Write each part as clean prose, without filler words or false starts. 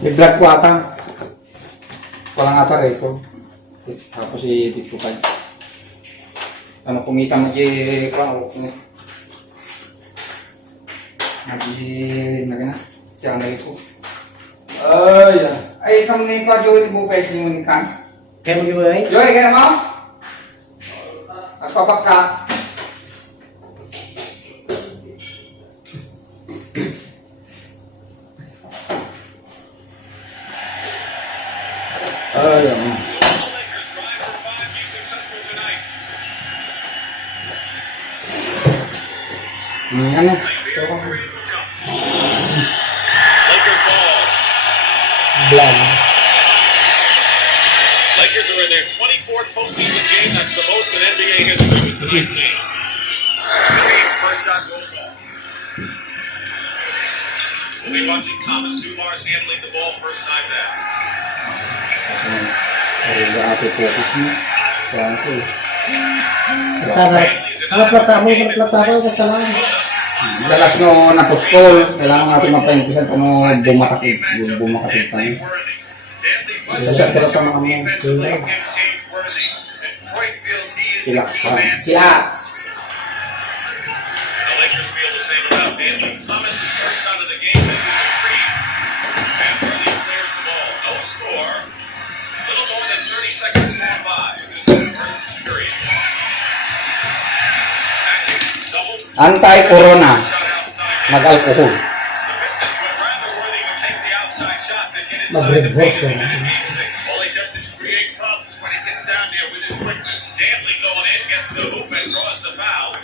May vlog ko ata. Walang ata record. Tapos si Tito Kay. Ano kumita mag-i-kwan o nagana channel ko. Ay kamu ni pa Joy ni bukas ni mo ni kan. Kaya mag-iwalay? Joy kaya mo? Agpapak ka. Ano? Lakers are in their 24th postseason game. That's the most in NBA history with tonight's game. First shot goes off. We'll be watching Thomas Dumas handling the ball first time down. Plata mo, kasalanan. Dalas no napuskol, kailangan natin mapahimpisan kung bumakatid pa niya. Sa pero sa mga mo, sila. The Lakers feel the same about Danley. Thomas's first shot of the game misses a three. And Worthy clears the ball. No score. Little more than 30 seconds gone by. This is the first period. Anti-corona. Mag-alcohol. Mag-red horse yun. All he does is create problems when he gets down there with his quickness. Danley going in, gets the hoop and draws the foul.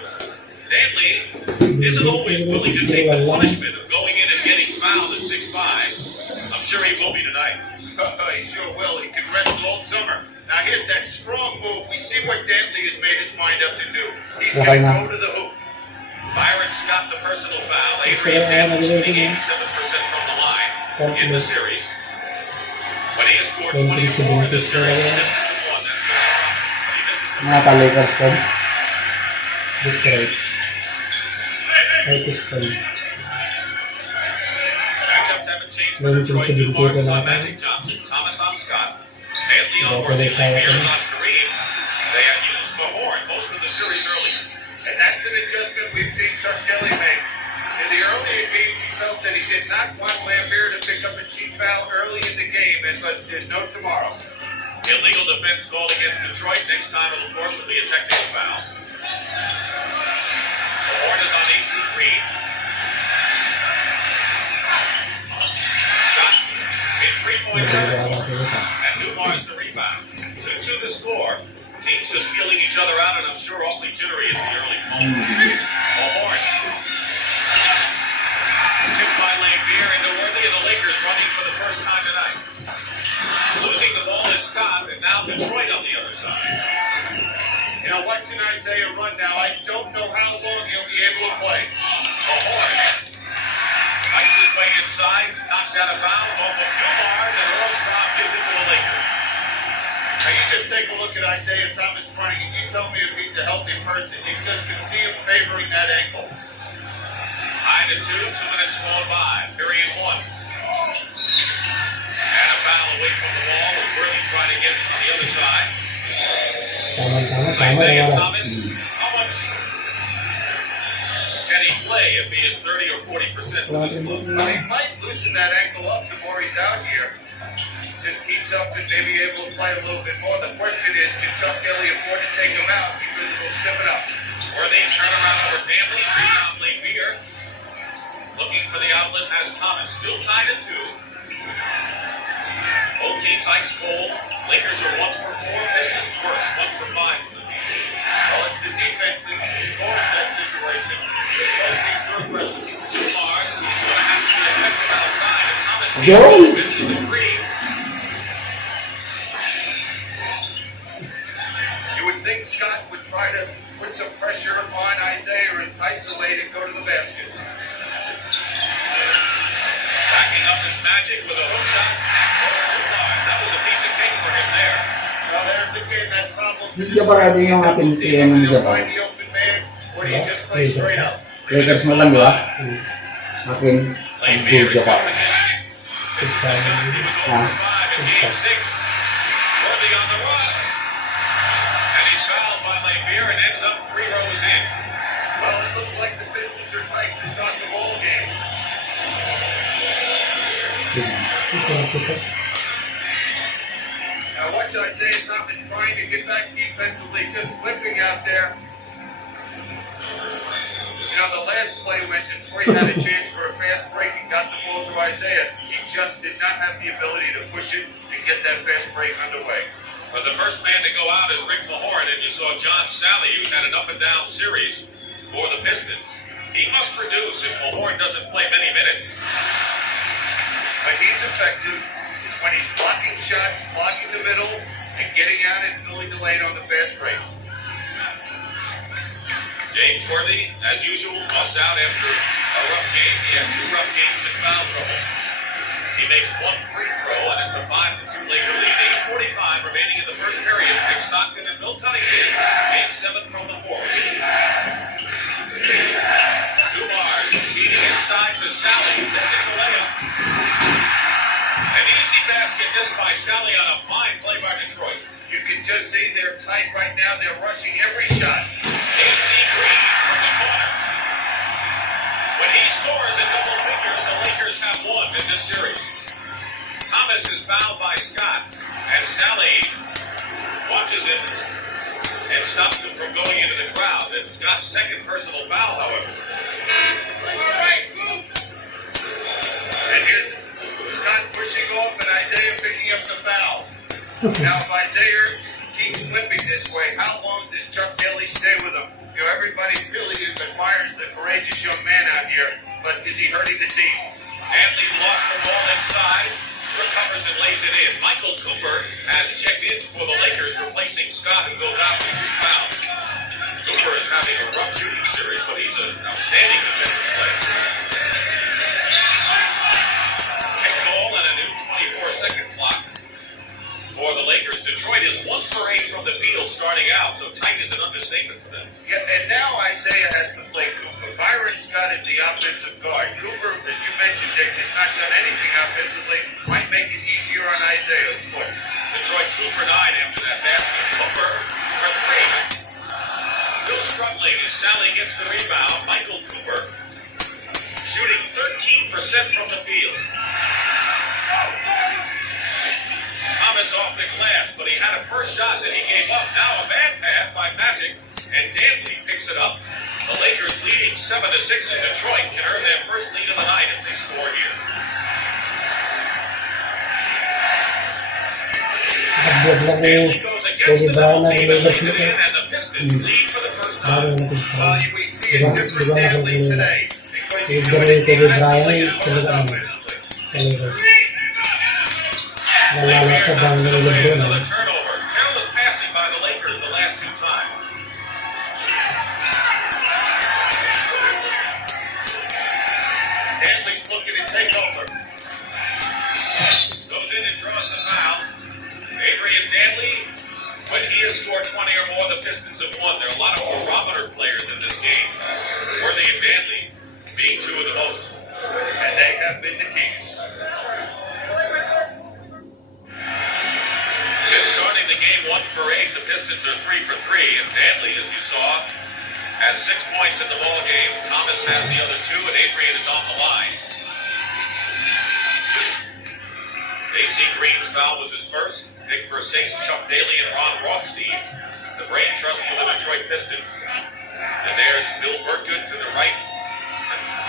Danley isn't always willing to take the punishment of going in and getting fouled at 6'5". I'm sure he will be tonight. He sure will. He can rest all summer. Now here's that strong move. We see what Danley has made his mind up to do. He's going to go to the hoop. Byron Scott the personal foul. Adrian Danley shooting 87% from the line in the series. When he has scored 24 in the series, he misses to one. That's good. Mga ka-Lakers ko. Good trade. Lakers ko. Matchups haven't changed for Detroit. Dumars is on Magic Johnson. Thomas on Scott. Danley on Worthy. Beers on Kareem. They had used Mahorn most of the series earlier. And that's an adjustment we've seen Chuck Kelly make. In the earlier games, he felt that he did not want Lambert to pick up a cheap foul early in the game, but there's no tomorrow. Illegal defense called against Detroit. Next time, it, of course, will be a technical foul. The horn is on AC Green. Scott in 3-point territory. And Dumars the rebound. 2-2 the score. Teams just feeling each other out, and I'm sure awfully jittery in the early moments. Horn. Tipped by Lambert into Worthy, and the Lakers running for the first time tonight. Losing the ball is Scott, and now Detroit on the other side. You know, watching Isaiah run now, I don't know how long he'll be able to play. Horn fights his way inside, knocked out of bounds off of Dumars, and Earl Scott gives it to the Lakers. Now you just take a look at Isaiah Thomas running, and you tell me if he's a healthy person. You just can see him favoring that ankle. High to 2 minutes gone by. Period 1. And a foul away from the ball as Worthy trying to get on the other side. Isaiah Thomas, how much can he play if he is 30 or 40% from his club? Well, he might loosen that ankle up the more he's out here. Just heats up and maybe able to play a little bit more. The question is, can Chuck Kelly afford to take him out because it will stiffen up? Worthy turnaround over Danley, rebound Lambert. Looking for the outlet has Thomas, still tied at 2. Both teams ice cold. Lakers are 1 for 4. Pistons worse, 1 for 5. Well, it's the defense that's forced that situation. Both teams are aggressive. Dumars, he's going to have to be effective outside, and Thomas misses a three. You would think Scott would try to put some pressure on Isaiah and isolate and go to the basket. Backing up his Magic with a hook shot. That was a piece of cake for him there. Well, there's again that problem. Hindi pa rin yung ating PM ng Japan. Or do you just play straight up? Lakers mo lang, di ba? Akin, ang Japan. misses the shot. He was over 5 in game 6. Worthy on the run. And he's fouled by Lambier and ends up 3 rows in. Well, it looks like the Pistons are tight to start the ball game. Now watch Isaiah Thomas trying to get back defensively, just limping out there. You know, the last play when Detroit had a chance for a fast break and got the ball to Isaiah, he just did not have the ability to push it and get that fast break underway. But the first man to go out is Rick Mahorn, and you saw John Sally, who's had an up-and-down series for the Pistons. He must produce if Mahorn doesn't play many minutes. But he's effective. It's when he's blocking shots, blocking the middle, and getting out and filling the lane on the fast break. James Worthy, as usual, busts out after a rough game. He had 2 rough games in foul trouble. He makes 1 free throw, and it's a 5-2 Laker lead. 8:45 remaining in the first period. Rick Stockton and Bill Cunningham, game 7 from the forward. Kumar feeding inside to Sally. This is the layup. An easy basket missed by Sally on a fine play by Detroit. You can just see they're tight right now. They're rushing every shot. AC Green from the corner. When he scores in double figures, the Lakers have won in this series. Thomas is fouled by Scott, and Sally watches it and stops him from going into the crowd. It's Scott's second personal foul, however. All right, move. And here's Scott pushing off and Isaiah picking up the foul. Now, if Isaiah keeps limping this way, how long does Chuck Daly stay with him? You know, everybody really admires the courageous young man out here, but is he hurting the team? Antley lost the ball inside, recovers and lays it in. Michael Cooper has checked in for the Lakers, replacing Scott, who goes out with 2 fouls. Cooper is having a rough shooting series, but he's an outstanding defensive player. Kick ball and a new 24-second clock for the Lakers. Detroit is 1 for 8 from the field starting out, so tight is an understatement for them. Yeah, and now Isaiah has to play Cooper. Byron Scott is the offensive guard. Cooper, as you mentioned, Dick, has not done anything offensively. Might make it easier on Isaiah's foot. Detroit 2 for 9 after that basket. Cooper for 3. Still struggling as Sally gets the rebound. Michael Cooper shooting 13% from the field. Thomas off the glass, but he had a first shot that he gave up. Now a bad pass by Magic, and Dantley picks it up. The Lakers leading 7-6 in Detroit can earn their first lead of the night if they score here. Dantley goes against the double team and lays it in, and the Pistons lead for the first time. We see a different Dantley today because he's doing it defensively as well as offensively. Another turnover. Careless passing by the Lakers the last 2 times. Dantley's looking to take over. Goes in and draws the foul. Adrian Dantley, when he has scored 20 or more, the Pistons have won. There are a lot of barometer players in this game. Worthy and Dantley being 2 of the most. And they have been the keys. Since starting the game 1 for 8, the Pistons are 3 for 3, and Dantley, as you saw, has 6 points in the ball game. Thomas has the other 2, and Adrian is on the line. AC Green's foul was his first. Nick Versace, Chuck Daly, and Ron Rothstein, the brain trust for the Detroit Pistons. And there's Bill Burgood to the right.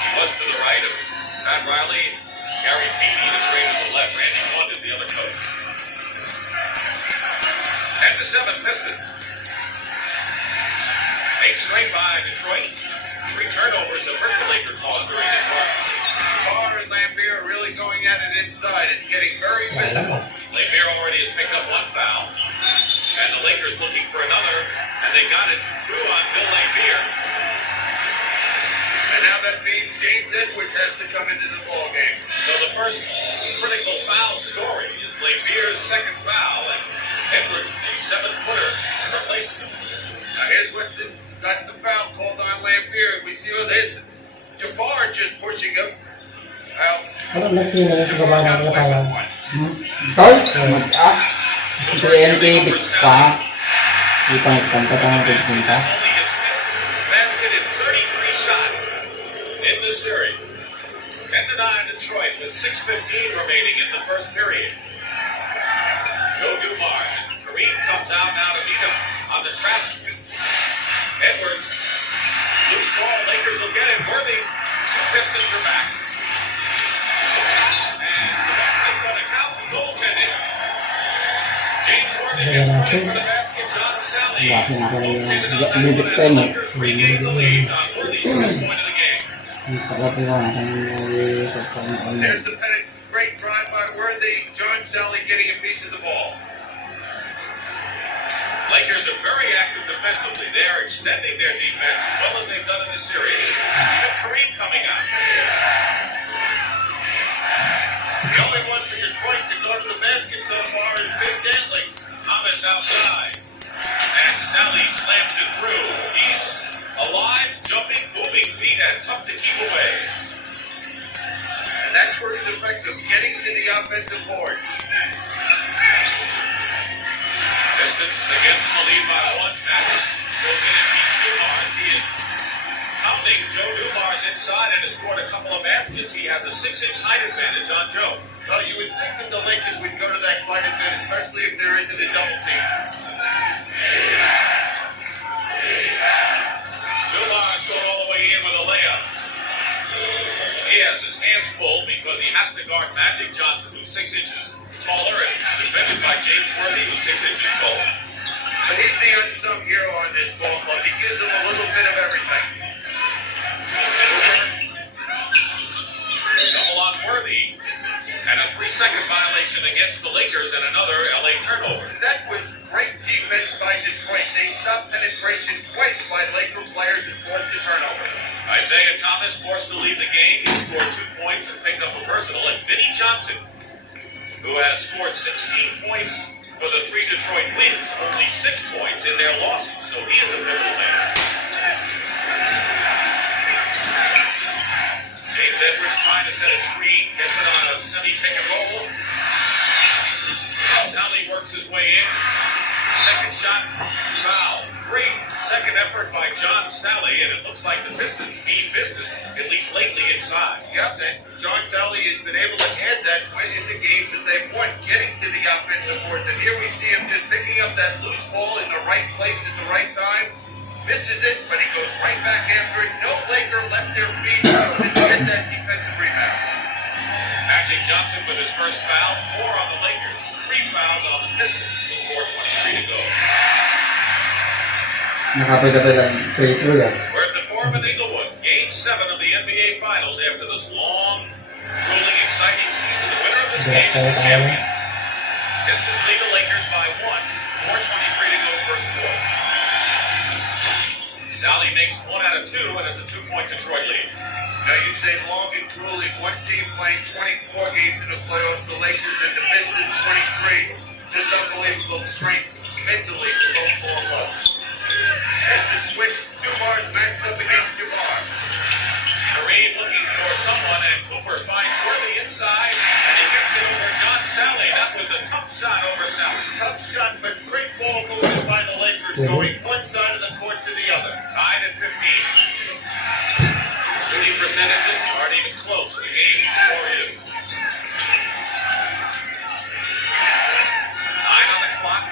He was to the right of Pat Riley, Gary Beatty, the trainer to the left. Randy Blunt is the other coach. And the 7 Pistons. 8 straight by Detroit. 3 turnovers have hurt the Lakers cause during this run. Carr and Lambier really going at it inside. It's getting very physical. Lambier already has picked up 1 foul. And the Lakers looking for another. And they got it through on Bill Lambier. And now that means James Edwards has to come into the ball game. So the first critical foul scoring is Lambier's second foul. And Edwards, the 7-footer, replaces him. Now here's what got the foul called on Lambier. We see with this. Jabbar just pushing him. Well, Ano nagtingin sa baba ng got away kaya? with one. Tol, mag-up. PNP bit pa. Di pa nagkanta ka ng pagsinta. That's only his fifth basket in 33 shots in the series. 10-9 Detroit with 6:15 remaining in the first period. Joe Dumars and Kareem comes out now to meet him on the trap. Edwards, loose ball, Lakers will get it. Worthy, two Pistons are back. And the basket's going to count. Goaltending. James Worthy gets credit for the basket. John Sally. Wala na ako Goaltended on that ng one, and the Lakers regain the lead on Worthy's third point of the game. There's the penalty. Great drive by Worthy. John Sally getting a piece of the ball. Lakers are very active defensively. They are extending their defense as well as they've done in the series. Even Kareem coming out. The only one for Detroit to go to the basket so far has been Dantley. Thomas outside. And Sally slams it through. He's alive, jumping, moving feet, and tough to keep away. And that's where he's effective, getting to the offensive boards. Pistons again from the lead by one. Matthew goes in and beats Dumars. He is pounding Joe Dumars inside and has scored a couple of baskets. He has a 6-inch height advantage on Joe. Well, you would think that the Lakers would go to that quite a bit, especially if there isn't a double team. Dumars going all the way in with a layup. He has his hands full because he has to guard Magic Johnson, who's 6 inches taller, and defended by James Worthy, who's 6 inches taller. But he's the unsung hero on this ball club. He gives them a little bit of everything. Double on Worthy, and a 3-second violation against the Lakers, and another LA turnover. That was great defense by Detroit. They stopped penetration twice by Laker players and forced the turnover. Isaiah Thomas forced to leave the game. He scored 2 points and picked up a personal. And Vinnie Johnson, who has scored 16 points for the 3 Detroit wins, only 6 points in their losses. So he is a pivotal man. James Edwards trying to set a screen, gets it on a semi-pick and roll. Sally works his way in. Second shot, foul. Great second effort by John Sally, and it looks like the Pistons mean business, at least lately inside. Yep, and John Sally has been able to add that win in the games that they've won, getting to the offensive boards. And here we see him just picking up that loose ball in the right place at the right time. Misses it, but he goes right back after it. No Laker left their feet to get that defensive rebound. Magic Johnson with his first foul, 4 on the Lakers, 3 fouls on the Pistons, with 4:23 to go. Nakapagdata lang free throw yan. We're at the Forum in Inglewood, Game 7 of the NBA Finals. After this long, grueling, exciting season, the winner of this game is the champion. Pistons lead the Lakers by 1, 4:23 to go first quarter. Sally makes 1 out of 2, and it's a 2-point Detroit lead. Now you say long and grueling, one team playing 24 games in the playoffs, the Lakers and the Pistons 23. Just unbelievable strength mentally for both four of us. There's the switch, Dumars matched up against Jamar. Kareem looking for someone, and Cooper finds Worthy inside, and he gets it over John Sally. That was a tough shot over Sally. Tough shot, but great ball movement by the Lakers, going one side of the court to the other. Tied at 15. Shooting percentages aren't even close. The game score is 9 on the clock.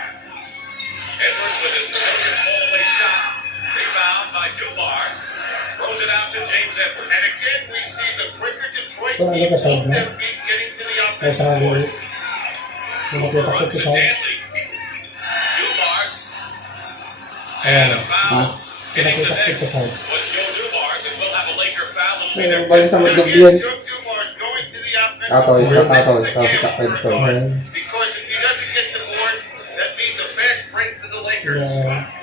Edwards with his brilliant fall-away shot. Rebound by Dumars. Throws it out to James Edwards. And again, we see the quicker Detroit team move their feet, getting to the offensive boards. Cooper runs to Dantley. Dumars. And a foul. Hitting the deck was Joe Dumars, and we'll have a Laker foul. It'll be their fifth. Now here's Joe Dumars going to the offensive boards. This is a game for guard. Because if he doesn't get the board, that means a fast break for the Lakers.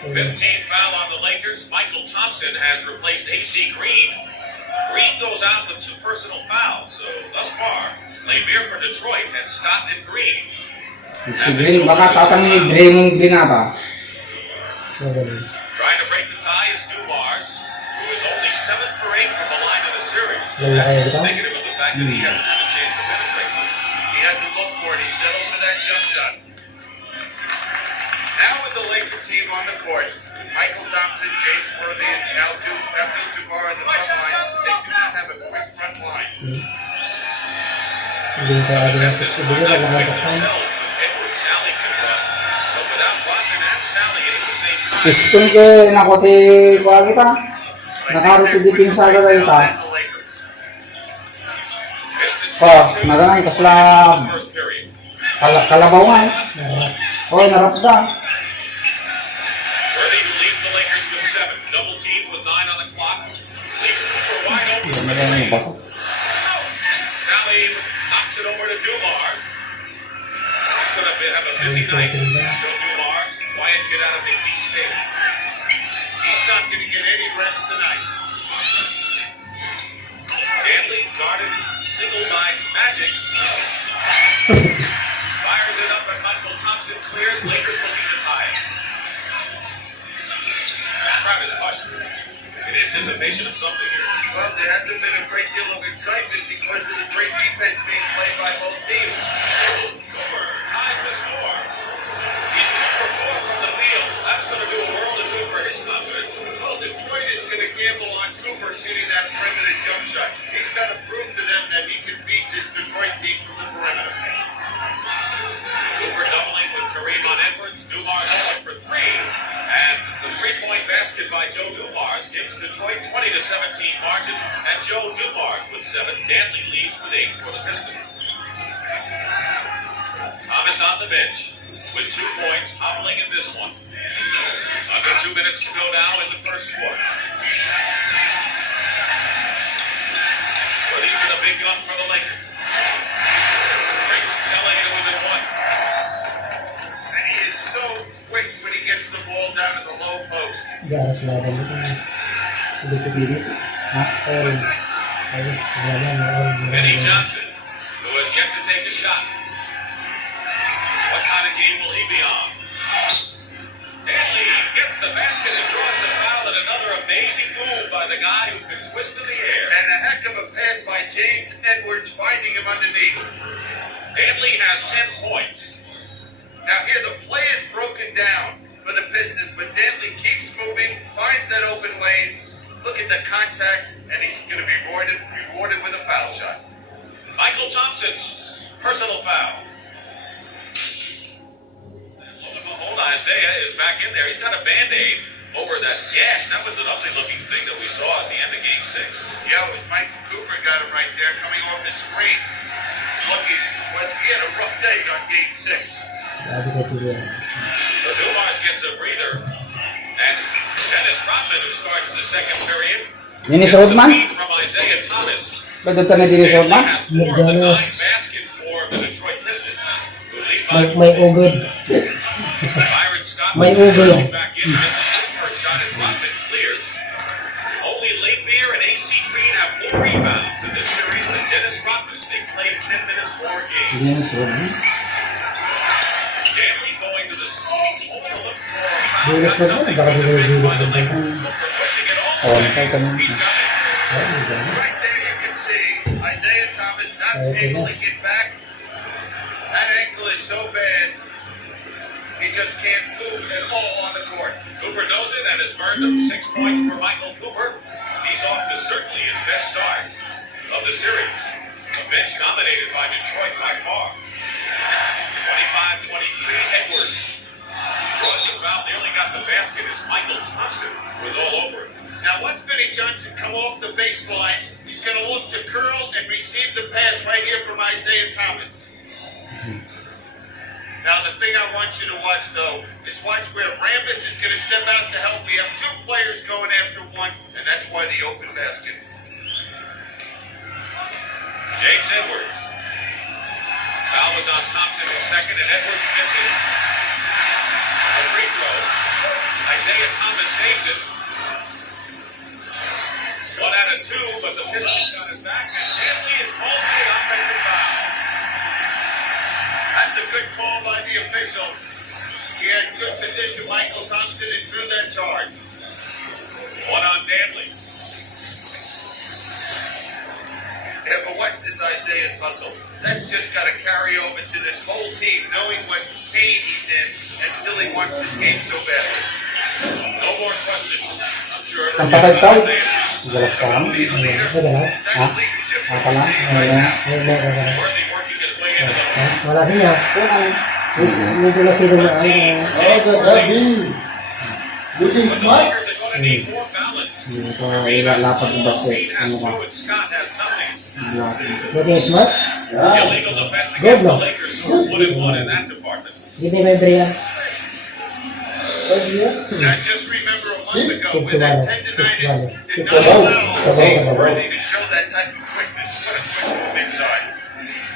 15 foul on the Lakers. Michael Thompson has replaced AC Green. Green goes out with 2 personal fouls. So thus far, Lamier for Detroit and Scott and Green. Si Green, baka tatangin Draymond Green ata. Trying to break the tie is Dumars, who is only 7 for 8 from the line of the series. So Lalaki that's ito? negative of the fact that he hasn't had a chance to penetrate. He hasn't looked for it. He settled for that jump shot. Now with the Laker team on the court, Michael Thompson, James Worthy, and Abdul-Jabbar on the front line. They do not have a quick front line. Hindi ka The agad na Pistons are siguro not lang quick ang themselves. Edward Sally can run. But without Rodman and Sally at the same time, Piston ke nakote kuha kita. Nakaruto di pinsa ka tayo ta. Oh, nadanay kasla kalabaw nga. Oh, narapda. Worthy, who leads the Lakers with 7, double team with 9 on the clock, leaves Cooper wide open. Sally knocks it over to Dumars. He's going to have a busy night. Joe Dumars, quiet kid out of McNeese State. He's not going to get any rest tonight. Danley guarded, single by Magic. Fires it up and Michael Thompson clears. Lakers looking to tie it. The crowd is hushed in anticipation of something here. Well, there hasn't been a great deal of excitement because of the great defense being played by both teams. Cooper ties the score. He's 2 for 4 from the field. That's going to do a world of good for his confidence. Well, Detroit is going to gamble on Cooper shooting that perimeter jump shot. He's got to prove to them that he can beat this Detroit team from the perimeter. Cooper doubling with Kareem on Edwards. Dumars going for 3. And the 3-point basket by Joe Dumars gives Detroit 20-17 margin. And Joe Dumars with 7. Danley leads with 8 for the Pistons. Thomas on the bench with 2 points, hobbling in this one. Under 2 minutes to go now in the first quarter. Well, he's been a big gun for the Lakers. Brings LA to within 1. And he is so quick when he gets the ball down to the low post. garas laban dito. Hindi ko dito. Ha? Ayun. Benny Johnson, who has yet to take a shot. What kind of game will he be on? Danley gets the basket and draws the foul, and another amazing move by the guy who can twist in the air. And a heck of a pass by James Edwards, finding him underneath. Danley has 10 points. Now here the play is broken down for the Pistons, but Danley keeps moving, finds that open lane. Look at the contact, and he's going to be rewarded with a foul shot. Michael Thompson's personal foul. Isaiah is back in there. He's got a Band-Aid over that gash. That was an ugly-looking thing that we saw at the end of Game 6. Yeah, it was Michael Cooper got him right there coming off his screen. He's lucky. Well, he had a rough day on Game 6. So Dumars gets a breather. And Dennis Rodman, who starts the second period, Dennis gets the Rodman? lead from Isaiah Thomas. Ba't ito na Dennis Danley Rodman? has 4 of the 9 Dennis. baskets for the Detroit Pistons, who lead by May ugod. Byron Scott May ugod. back in, misses his first shot, and Rodman clears. Only Leitbeer and AC Green have more rebounds in this series than Dennis Rodman. They played 10 minutes more a game. Dennis Rodman? Danley going to the only look for a foul. Dennis Got Rodman, nothing baka from the bench by the Dennis Lakers. Rodman. Cooper pushing it all Oh, the way. nakay ka naman. He's got it. Right there you can see Isaiah Thomas not able to get back. That ankle is so bad, he just can't move at all on the court. Cooper knows it and has burned him 6 points for Michael Cooper. He's off to certainly his best start of the series. A bench dominated by Detroit by far. 25-23, Edwards draws the foul, nearly got the basket as Michael Thompson was all over it. Now once Vinnie Johnson come off the baseline, he's going to look to curl and receive the pass right here from Isaiah Thomas. Now the thing I want you to watch though is watch where Rambis is going to step out to help. We have 2 players going after one, and that's why the open basket. James Edwards. Foul was on Thompson in second, and Edwards misses. A free throw. Isaiah Thomas saves it. 1 out of 2, but the Pistons got it back, and Danley is called for the offensive foul. That's a good call by the official. He had good position, Michael Thompson, and drew that charge. 1 on Danley. Yeah, but watch this Isaiah's hustle. That's just got to carry over to this whole team, knowing what pain he's in, and still he wants this game so badly. No more questions. I'm sure Ang patag tao. Isaiah Galak ka lang. is the leader. Ano na? That's leadership. Aka lang. Worthy working his way into the Wala siya. Medyo na sila na Oh, Gagabi. Looking But the smart. Lakers are going to need more balance. Ito, ilalapag ng basket. Green has Ano ka? two and Scott has nothing. Looking smart. Yeah. Illegal defense Good, against no? the Lakers, who are 1-1 in that department. Hindi may Brian. Right here. I just remember a month ago Good when that to tendonitis did It's not a allow ball. James Worthy to show that type of quickness. What a quick move inside.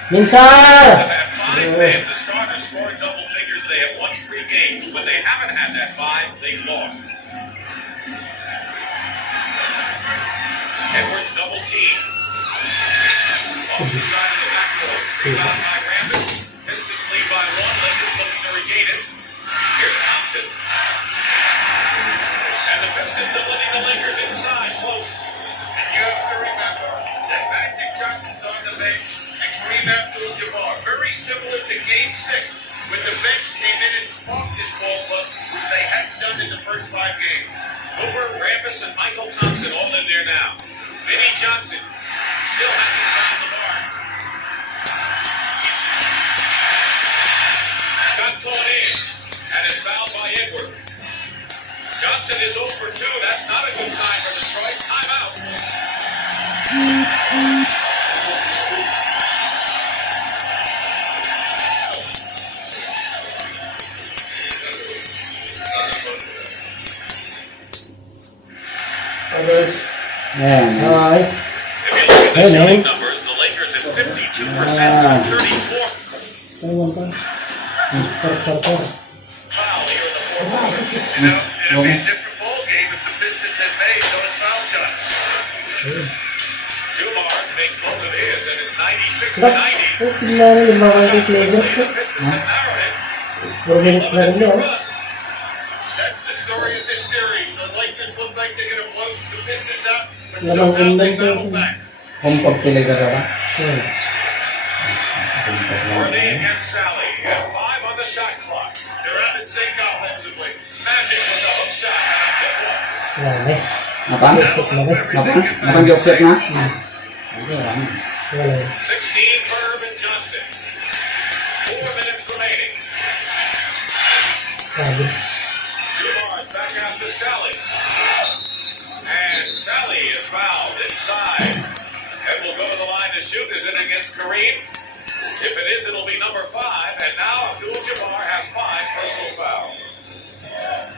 Minsar! So at 5 men, the starters scoring double figures. They have won 3 games. When they haven't had that 5, they've lost. Edwards double team. Off the side of the backboard. Rebound by Rambis. Pistons lead by 1. Lakers looking to regain it. Here's Thompson. And the Pistons are letting the Lakers inside close. And you have to remember that Magic Johnson's on the bench and Kareem Abdul-Jabbar. Very similar to Game 6 when the bench came in and sparked this ball club, which they hadn't done in the first 5 games. Cooper, Rambis, and Michael Thompson all in there now. Vinnie Johnson still hasn't found the mark. Scott caught in and is fouled by Edward. Johnson is 0 for 2. That's not a good sign for Detroit. Timeout. Others. Ayan. Ay. If you look at the shooting numbers, the Lakers at 52% to 34. Ewan ko. Tor. Foul here in the fourth quarter. You know, it'd be a different ball game if the Pistons had made those foul shots. Dumars makes both of his, and it's 96 to 90. Tingnan na yung mga Lakers. The Pistons have narrowed it. 4 minutes na rin yun. That's the story of this series. The Lakers look like they're going to blow the Pistons out, but Lamang somehow they undan battle ko. back. Home pag talaga ka ba? Worthy against Sally. And 5 on the shot clock. They're out of sync offensively. Magic with a hook shot and a hit one. Marami. Napa? Napa yung offset na? Wala. 16 Verb and Johnson. 4 minutes remaining. Sabi. Dumars back out to Sally. And Sally is fouled inside. And will go to the line to shoot. Is it against Kareem? If it is, it'll be number 5. And now Abdul-Jabbar has 5 personal fouls.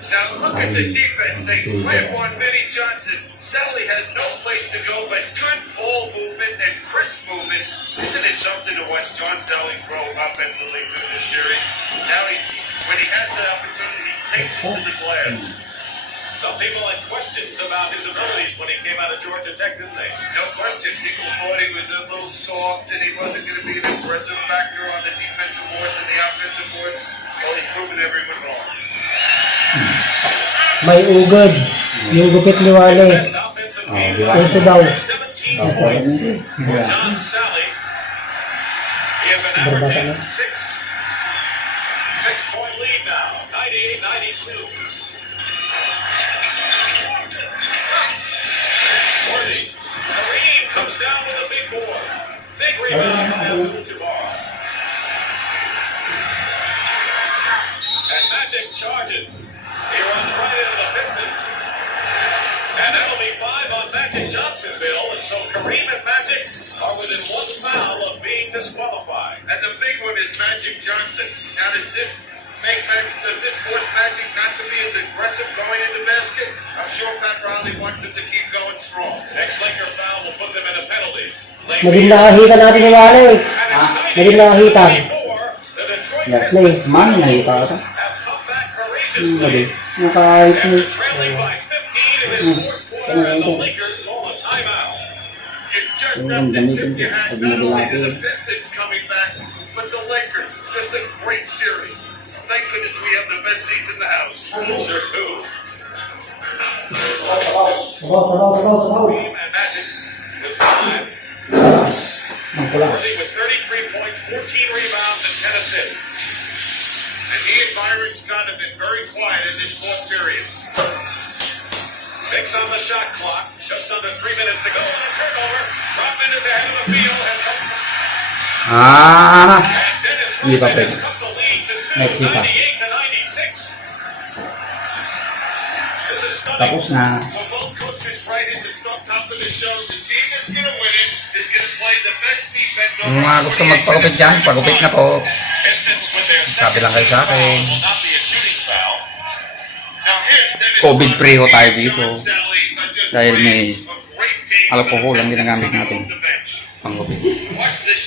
Now look at the defense. They clamp on Vinnie Johnson. Sally has no place to go but good ball movement and crisp movement. Isn't it something to watch John Sally grow offensively through this series? Now when he has the opportunity, he takes it to the glass. Some people had questions about his abilities when he came out of Georgia Tech, didn't they? No question. People thought he was a little soft and he wasn't going to be an aggressive factor on the defensive boards and the offensive boards. Well, he's proven everyone wrong. May ugod. Yung gupit ni Wale. Best offensive game. Puso daw. 17 points for John Sally. He has been averaging 6-point lead now. 98-92. Worthy. Kareem comes down with a big board. Big rebound by Abdul-Jabbar. And Magic charges. He runs right into the Pistons. And that'll be 5 on Magic Johnson, Bill. And so Kareem and Magic are within 1 foul of being disqualified. And the big one is Magic Johnson. Now, does this force Magic not to be as aggressive going in the basket? I'm sure Pat Riley wants him to keep going strong. Next Laker foul will put them in a penalty. Naging nakahita natin ni Wale. Naging nakahita. The Detroit Play. Pistons Mami nakita ka sa? have come back Lagi. courageously. Nakahit After ni. trailing by 15 in his fourth quarter, and the Lakers call a timeout. You just have to tip your hat not only to the Pistons coming back, but the Lakers. Just a great series. Thank goodness we have the best seats in the house. Sure do. Sabaw. And Magic with 5. pula. with 33 points, 14 rebounds, and 10 assists. And he and Byron Scott have been very quiet in this fourth period. 6 on the shot clock, just under 3 minutes to go, and a turnover. Rodman is ahead of the field, and Ah! Dennis Hindi pa Rodman pwede. has cut the lead to 2, Next hit pa. 98 to 96. This is stunning. Tapos na. What both coaches right is the strong confidence shows the team that's going to win it is going to play the best defense over Yung mga gusto magpagupit dyan, pagupit na po. Pistons with their Sabi second lang kayo sa akin. foul will not be a shooting foul. Now here's Dennis COVID free ho tayo dito. John Sally, but just Dahil playing may a great game alcohol for the ang Pistons ginagamit coming natin. off the bench. Panggupit. Watch this